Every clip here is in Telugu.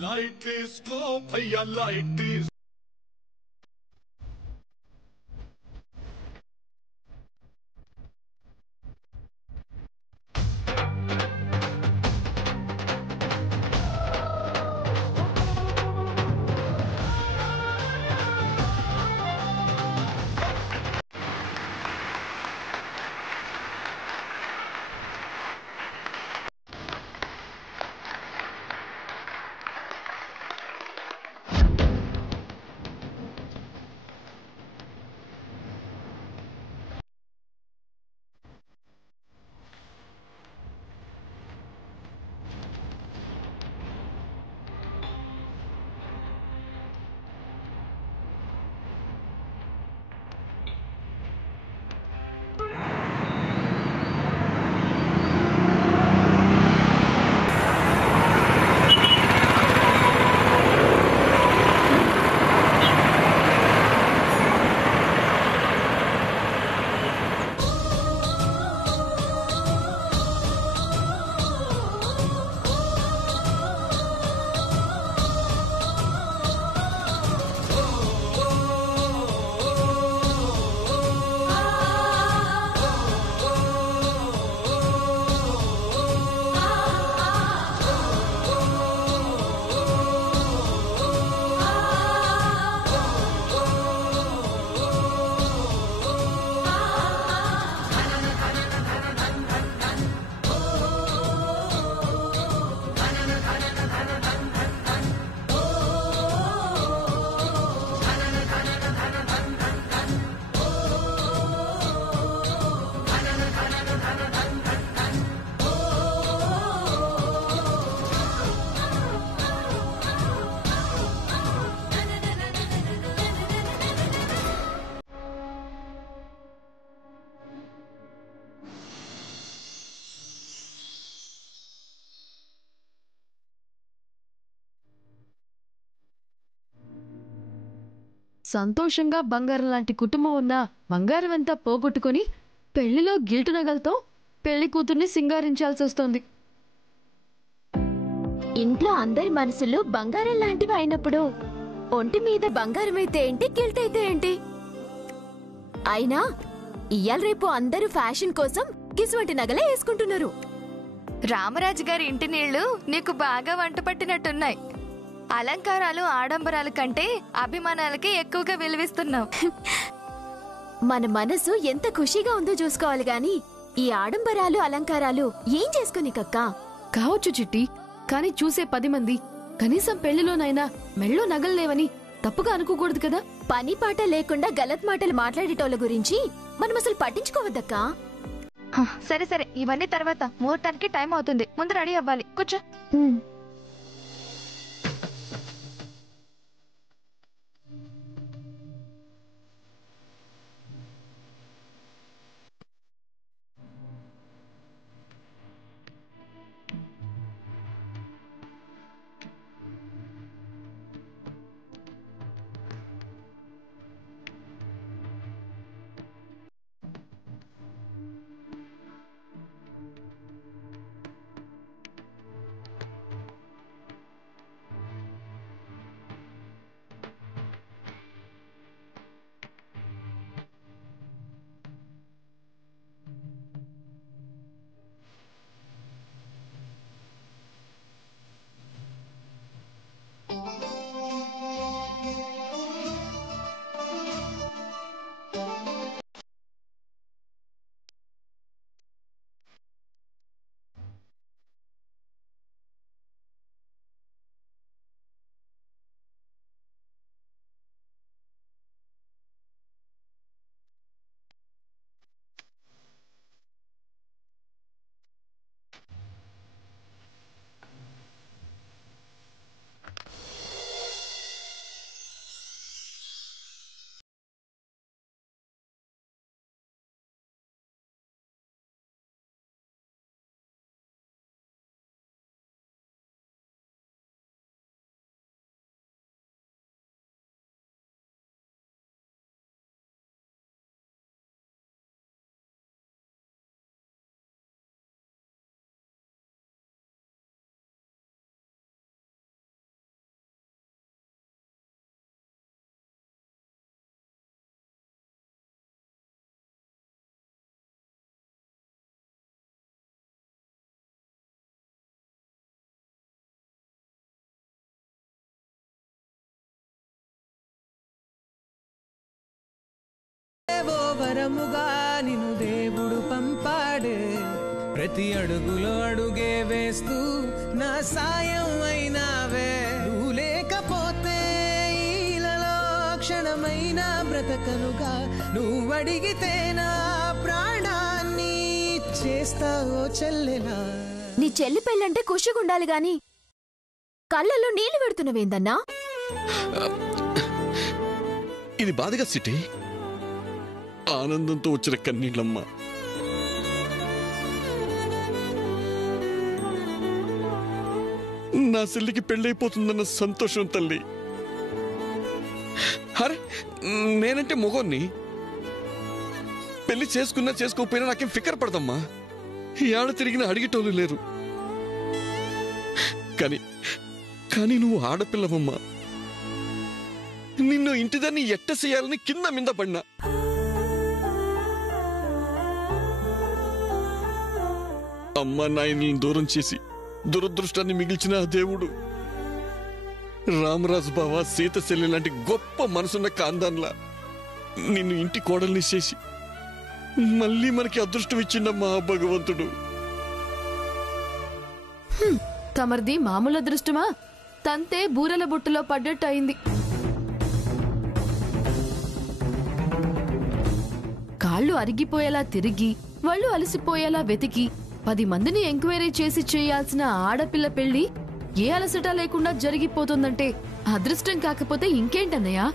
Light is go, भैया light is సంతోషంగా బంగారం లాంటి కుటుంబం ఉన్న బంగారం అంతా పోగొట్టుకుని పెళ్లిలో గిల్టు నగలతో పెళ్లి కూతుర్ని సింగారించాల్సి వస్తుంది. ఇంట్లో అందరి మనసులు బంగారం లాంటివి అయినప్పుడు ఒంటి మీద బంగారం అయితే ఏంటి, గిల్ట్ అయితే ఏంటి? అయినా ఇయాల రేపు అందరూ ఫ్యాషన్ కోసం గిసువంటి నగలే వేసుకుంటున్నారు. రామరాజు గారి ఇంటి నీళ్లు నీకు బాగా వంట పట్టినట్టున్నాయి. అలంకారాలు ఆడంబరాల కంటే అభిమానాలకి ఎక్కువగా విలువిస్తున్నావు. మన మనసు ఎంత ఖుషిగా ఉందో చూసుకోవాలి గాని ఈ ఆడంబరాలు అలంకారాలు ఏం చేసుకోనికక్కా? కావచ్చు చిట్టి, కానీ చూసే 10 మంది కనీసం పెళ్లిలోనైనా మెళ్ళో నగలు లేవని తప్పుగా అనుకోకూడదు కదా. పని పాట లేకుండా గలత్ మాటలు మాట్లాడేటోళ్ళ గురించి మనం అసలు పట్టించుకోవద్దక్కా. సరే సరే, ఇవన్నీ తర్వాత. ముహూర్తానికి టైం అవుతుంది, ముందు రెడీ అవ్వాలి. కూర్చో. వరముగా నిన్ను దేవుడు పంపాడే ప్రతి అడుగులో అడుగే వేస్తూ నా సాయం అయినావే నువ్వు లేకపోతే ఈలలో క్షణమైన బ్రతకనుగా నువ్వు అడిగితే నా ప్రాణాన్ని చేస్తావో చెల్లెలా. నీ చెల్లి పెళ్ళంటే ఖుషిగుండాలి గాని కళ్ళల్లో నీళ్లు పెడుతున్నవేందన్నా? ఇది బాధగా సిటీ, ఆనందంతో వచ్చిన కన్నీళ్ళమ్మ. నా చెల్లికి పెళ్ళైపోతుందన్న సంతోషం తల్లి. అరే నేనంటే మొగోన్ని, పెళ్లి చేసుకున్నా చేసుకోకపోయినా నాకేం ఫికర్ పడదమ్మా. ఏడ తిరిగినా అడిగేటోళ్ళు లేరు. కానీ నువ్వు ఆడపిల్లవమ్మా. నిన్ను ఇంటిదాన్ని ఎట్ట చేయాలని కింద మింద పడినా. అమ్మ నాయనల్ని దూరం చేసి దురదృష్టాన్ని మిగిల్చిన ఆ దేవుడు రామరాజు బావ సీత చెల్లి లాంటి గొప్ప మనసున్న కాందాన్లా నిన్ను ఇంటి కోడల్ని చేసి మళ్ళీ మనకి అదృష్టం ఇచ్చిండమ్మా భగవంతుడు. తమరిది మామూలు అదృష్టమా? తంతే బూరెల బుట్టలో పడ్డట్టు అయింది. కాళ్ళు అరిగిపోయేలా తిరిగి వాళ్ళు అలసిపోయేలా వెతికి 10 మందిని ఎంక్వైరీ చేసి చేయాల్సిన ఆడపిల్ల పెళ్లి ఏ అలసట లేకుండా జరిగిపోతుందంటే అదృష్టం కాకపోతే ఇంకేంటన్నయ్యా?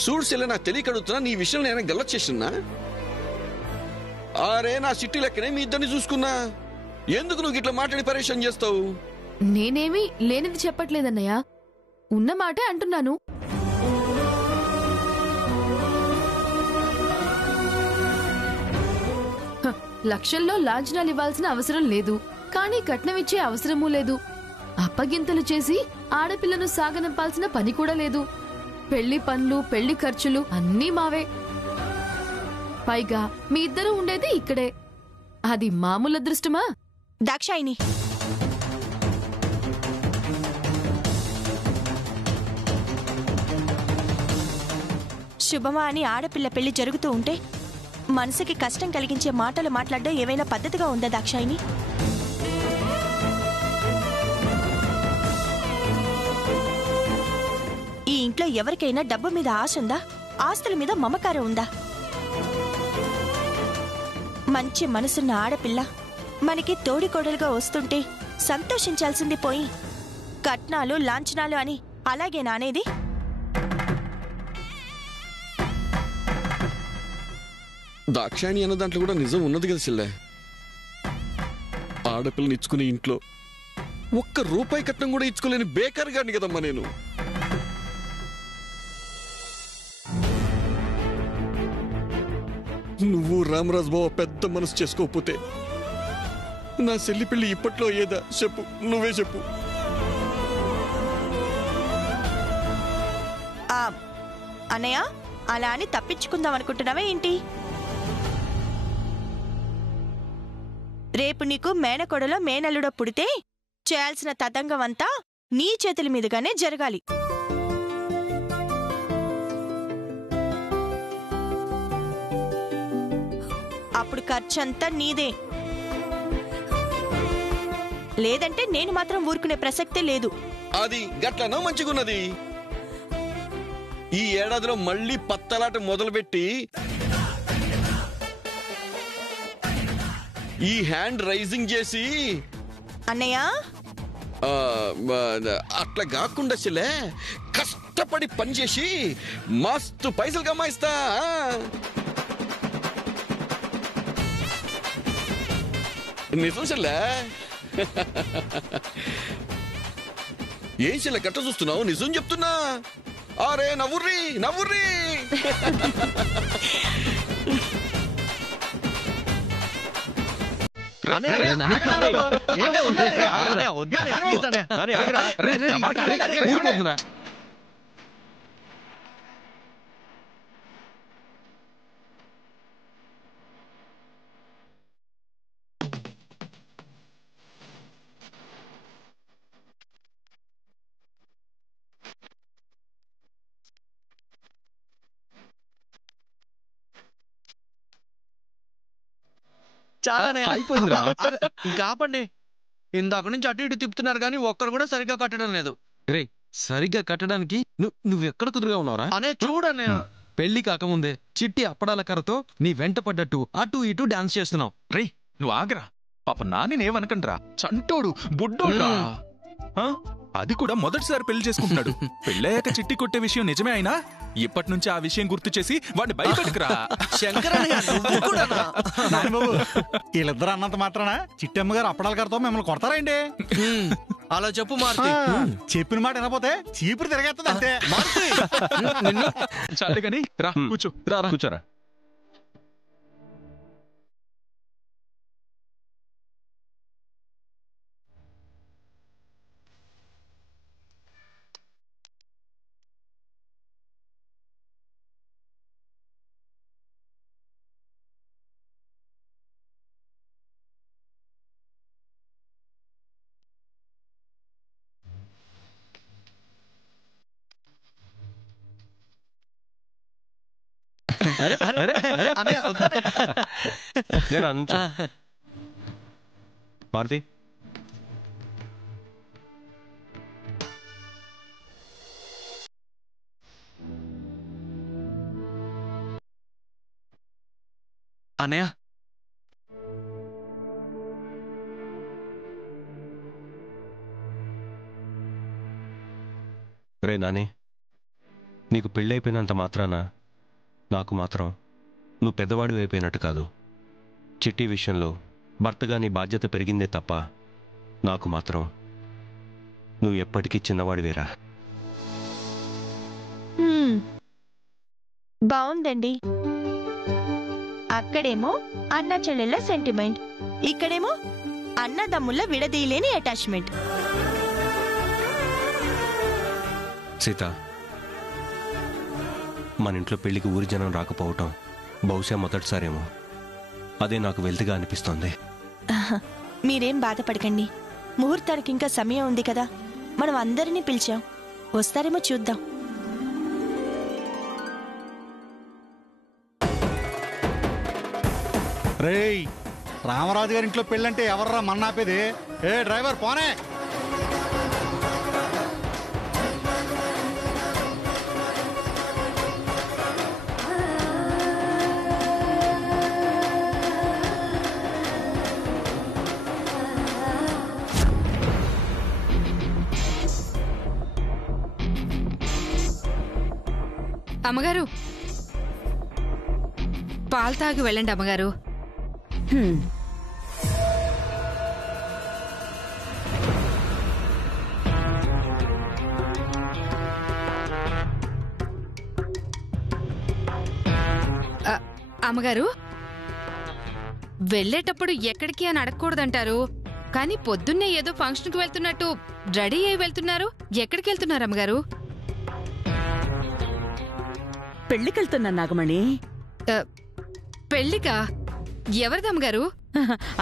చూడు చెల్లె, నాకు తెలియకడుగుతున్నా, నీ విషయం నేను గల్ల చేస్తున్నా. అరే నా సిట్టి లెక్కనే మీ ఇద్దరిని చూసుకున్నా. ఎందుకు నువ్వు ఇట్లా మాట్లాడి పరేషాన్ చేస్తావు? నేనేమీ లేనిది చెప్పట్లేదన్నయ్యా, ఉన్న మాటే అంటున్నాను. లక్షల్లో లాంఛనాలు ఇవ్వాల్సిన అవసరం లేదు, కానీ కట్నమిచ్చే అవసరమూ లేదు. అప్పగింతలు చేసి ఆడపిల్లను సాగనంపాల్సిన పని కూడా లేదు. పెళ్లి పనులు, పెళ్లి ఖర్చులు అన్నీ మావే. పైగా మీ ఇద్దరూ ఉండేది ఇక్కడే. అది మామూలు అదృష్టమా? దాక్షాయిని, శుభమా అని ఆడపిల్ల పెళ్లి జరుగుతూ ఉంటే మనసుకి కష్టం కలిగించే మాటలు మాట్లాడడం ఏవైనా పద్ధతిగా ఉందా దాక్షాయిని? ఈ ఇంట్లో ఎవరికైనా డబ్బు మీద ఆశ ఉందా? ఆస్తుల మీద మమకారం ఉందా? మంచి మనసున్న ఆడపిల్ల మనకి తోడికోడలుగా వస్తుంటే సంతోషించాల్సింది పోయి కట్నాలు లాంఛనాలు అని అలాగే నానేది? దాక్షాయణి అన్న దాంట్లో కూడా నిజం ఉన్నది కదా చెల్లె. ఆడపిల్లని ఇచ్చుకునే ఇంట్లో ₹1 కట్నం కూడా ఇచ్చుకోలేని బేకార్ గాని కదమ్మా నేను. నువ్వు రామరాజు బావ పెద్ద మనసు చేసుకోకపోతే నా చెల్లి పెళ్లి ఇప్పట్లో ఏదా చెప్పు, నువ్వే చెప్పు. అన్నయ్య, అలా అని తప్పించుకుందాం అనుకుంటున్నావా ఏంటి? రేపు నీకు మేనకొడలో మేనల్లుడో పుడితే చేయాల్సిన తతంగం అంతా నీ చేతుల మీదుగానే జరగాలి. అప్పుడు ఖర్చంతా నీదే. లేదంటే నేను మాత్రం ఊరుకునే ప్రసక్తే లేదు. అది గట్లనో మంచిగున్నది. ఈ ఏడాదిలో మళ్ళీ పత్తలాట మొదలుపెట్టి ఈ హ్యాండ్ రైజింగ్ చేసి అన్నయ్య, అట్లా కాకుండా చెల్లే కష్టపడి పనిచేసి మస్తు పైసలు కమ్మాయిస్తా. నిజం చెల్లె. ఏం చెల్లె గట్ట చూస్తున్నావు? నిజం చెప్తున్నా. అరే నవ్వుర్రీ నవ్వుర్రీ. చాలానే అయిపోయిందిరా. ఇంకా ఆపండి. ఇందాక నుంచి అటు ఇటు తిప్పుతున్నారు కానీ ఒక్కరు కూడా సరిగ్గా కట్టడం లేదు. రే సరిగ్గా కట్టడానికి నువ్వెక్కడ కుదురుగా ఉన్నావురా? అనే చూడనే పెళ్లి కాకముందే చిట్టి అప్పడాల కర్రతో నీ వెంట పడ్డట్టు అటు ఇటు డాన్స్ చేస్తున్నావు. రే నువ్వు ఆగరా. పాప నానేమనకండ్రా, చంటోడు బుడ్డోడ్రా. అది కూడా మొదటిసారి పెళ్లి చేసుకుంటున్నాడు. పెళ్ళయ్యాక చిట్టి కొట్టే విషయం నిజమే అయినా ఇప్పటి నుంచి ఆ విషయం గుర్తు చేసి వాడిని భయపెట్టుకురా. శంకరయ్య నువ్వు కూడానా? నాయనబాబు వీళ్ళిద్దరు అన్నంత మాత్రాన చిట్టమ్మ గారు అప్పడాల గారితో మిమ్మల్ని కొడతారండి? అలా చెప్పు మారుతి. చెప్పిన మాట వినపోతే చీపురు తిరగేస్తుంది అంతే. మారుతి నిన్ను చాలు కానీ రా కూర్చో. రా కూర్చోరా. నేను అంచు మారుతి అనయ్య రే నాని, నీకు పెళ్ళైపోయినంత మాత్రాన నాకు మాత్రం నువ్వు పెద్దవాడివి అయిపోయినట్టు కాదు. చిట్టి విషయంలో భర్తగా నీ బాధ్యత పెరిగిందే తప్ప నాకు మాత్రం నువ్వు ఎప్పటికీ చిన్నవాడివేరా. బాగుందండి. అక్కడేమో అన్న చెల్లెళ్ళ సెంటిమెంట్, ఇక్కడేమో అన్నదమ్ముల విడదీయలేని అటాచ్మెంట్. సీత, మన ఇంట్లో పెళ్లికి ఊరి జనం రాకపోవటం బహుశా మొదటిసారేమో. అదే నాకు వెల్తిగా అనిపిస్తోంది. మీరేం బాధపడకండి. ముహూర్తానికి ఇంకా సమయం ఉంది కదా. మనం అందరినీ పిలిచాం, వస్తారేమో చూద్దాం. రేయ్, రామరాజు గారి ఇంట్లో పెళ్ళంటే ఎవర్రా మన్నాపేది? ఏ డ్రైవర్ పోనే. అమ్మగారు, పాలు తాగి వెళ్ళండి అమ్మగారు. అమ్మగారు, వెళ్ళేటప్పుడు ఎక్కడికి అని అడగకూడదంటారు, కానీ పొద్దున్నే ఏదో ఫంక్షన్కి వెళ్తున్నట్టు రెడీ అయి వెళ్తున్నారు. ఎక్కడికి వెళ్తున్నారు అమ్మగారు? పెళ్లికెళ్తున్నా నాగమణి. పెళ్లికా? ఎవరిదమ్మగారు?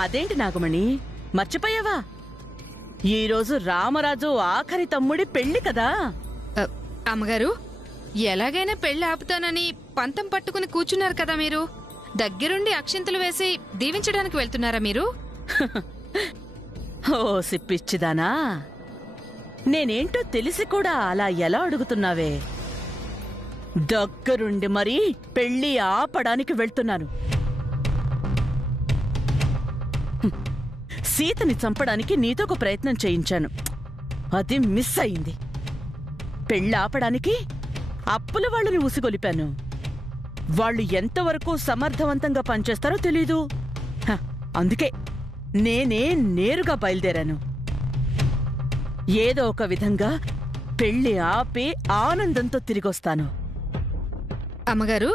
అదేంటి నాగమణి, మర్చిపోయావా? ఈరోజు రామరాజు ఆఖరి తమ్ముడి పెళ్లి కదా. అమ్మగారు, ఎలాగైనా పెళ్లి ఆపుతానని పంతం పట్టుకుని కూర్చున్నారు కదా మీరు. దగ్గరుండి అక్షింతలు వేసి దీవించడానికి వెళ్తున్నారా మీరు? ఓ సిప్పిచ్చిదానా, నేనేంటో తెలిసి కూడా అలా ఎలా అడుగుతున్నావే? దగ్గరుండి మరీ పెళ్లి ఆపడానికి వెళ్తున్నాను. సీతని చంపడానికి నీతో ఒక ప్రయత్నం చేయించాను, అది మిస్ అయింది. పెళ్లి ఆపడానికి అప్పుల వాళ్ళని ఉసిగొలిపాను. వాళ్ళు ఎంతవరకు సమర్థవంతంగా పనిచేస్తారో తెలీదు. అందుకే నేనే నేరుగా బయలుదేరాను. ఏదో ఒక విధంగా పెళ్లి ఆపి ఆనందంతో తిరిగొస్తాను. అమ్మగారు,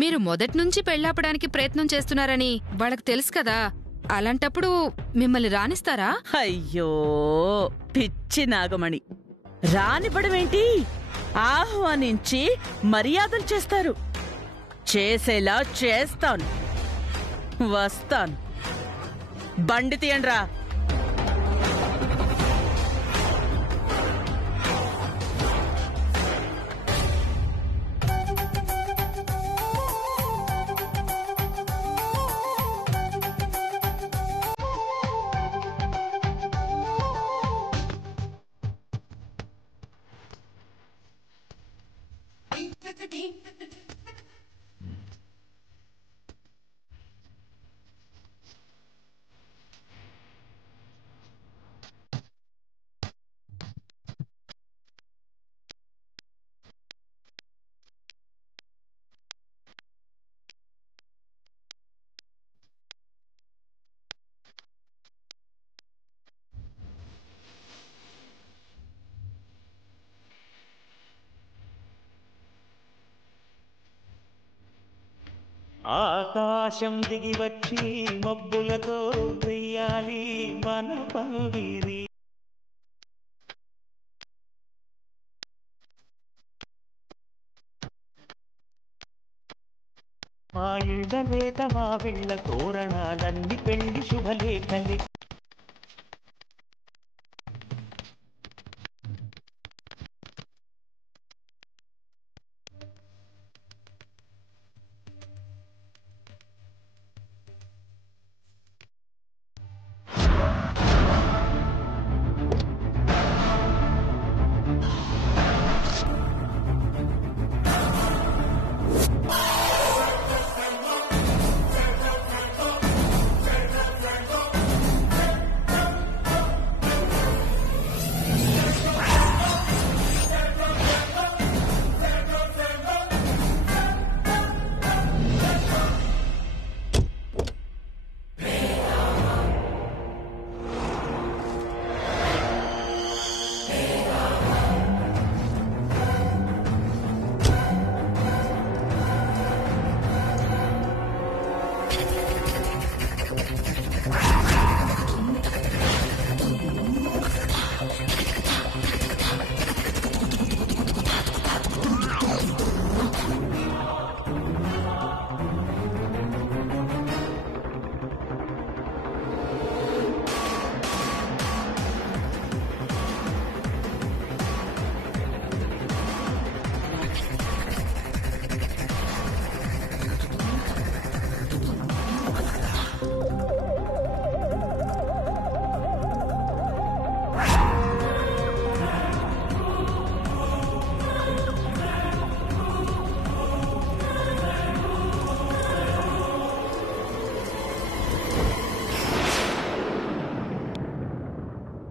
మీరు మొదట్నుంచి పెళ్లాపడానికి ప్రయత్నం చేస్తున్నారని వాళ్ళకి తెలుసు కదా. అలాంటప్పుడు మిమ్మల్ని రానిస్తారా? అయ్యో పిచ్చి నాగమణి, రానివ్వడమేంటి? ఆహ్వానించి మర్యాదలు చేస్తారు. చేసేలా చేస్తాను. వస్తాను. బండి తీయండ్రా. ఆకాశం దిగి వచ్చి మబ్బులతో వెయ్యాలి మన పందిరి. మా ఇళ్ళ రేత మా వెళ్ళ తోరణాలన్నీ పెళ్లి శుభలేఖలే.